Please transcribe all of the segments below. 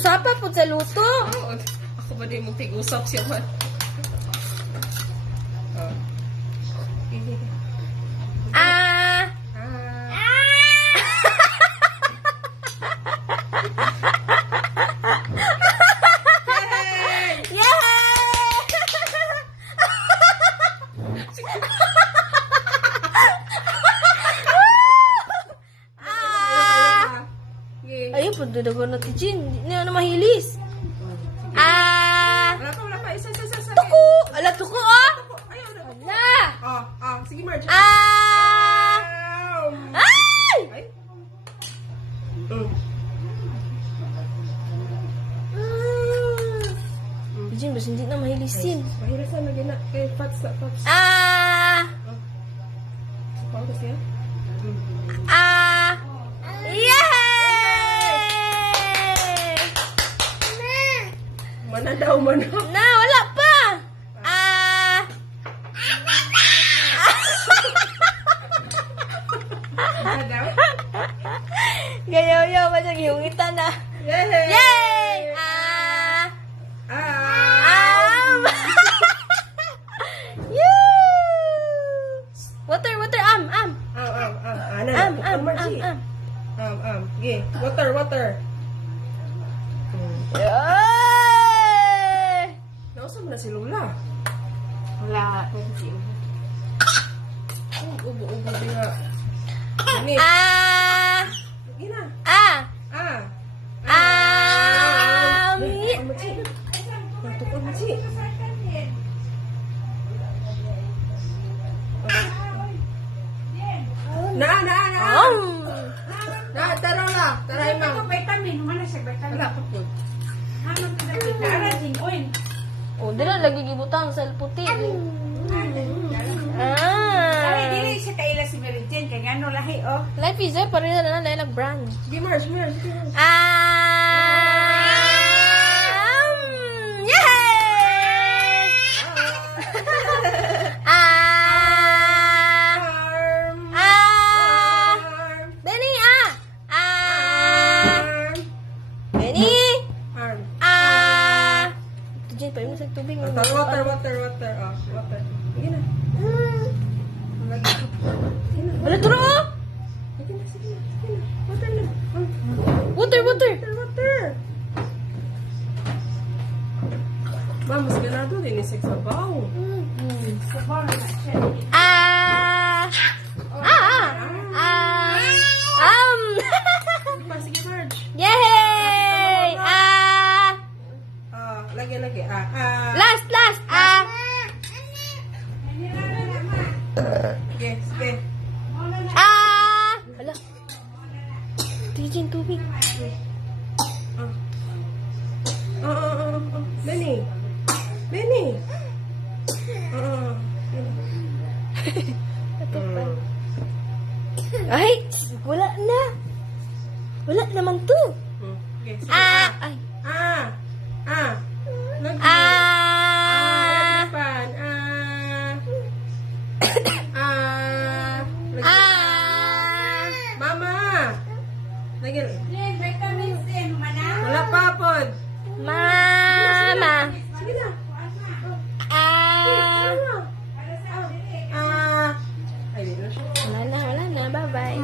Usapa po sa luto. Oh, ako ba din mong tig-usap siya man? Oh. Ah! Ayun po, dudago na ti Jin. Hindi na mahilis. Wala pa. Isa. Tuko! Ala, tuko, oh! Ayaw na. Ala! Sige, Marge. Ay! Ay. Jin, basta hindi na mahilisin. Mahirap sa magina. Kay Pats. Pautas niya? Yay! Mana daw. Na, wala pa! Mana daw? Gayaw-yaw, masang hiungitan na. Yay! Yay! Water, am. Okay, water. Yay! Nausa mo na si Lola. Wala. Ubo dia. Ini. Ina. Tukar maci. Na, tara lah. Tara imang. Vitamin, mana siya vitamin? Wala pa po. Hanon ka na kita. Din, oy. Oh, dila lagi gibutang sa puti. Ay, dili siya kaila si Mary Jane. Kaya nga no lahi, oh. Life is there, pareho na lang brand. Sige, Marge. Yay! Benny, Benny! Arm. Ito dyan, pa yun sa tubig. Water. Water. Sige na. Wala, turo! Sige na. Water na. Water! Water. Ma'am, mas ganado din yung sex sabaw. Sabaw na siya. Sige, Marge. Yay! Lagi. Last! Sige. Hala. Tigin tubig. Benny. Ay! Wala na. Wala naman to. Okay, sige. Ay. Lagi. Pan. Mama. Lagi. Din, vitamins din, mana? Wala pa pod. Mama. Sige na. Ay, di na siya. Wala na. Bye-bye.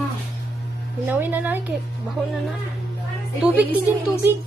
Hinawin na na. Baho na na. Tubig, tigin tubig.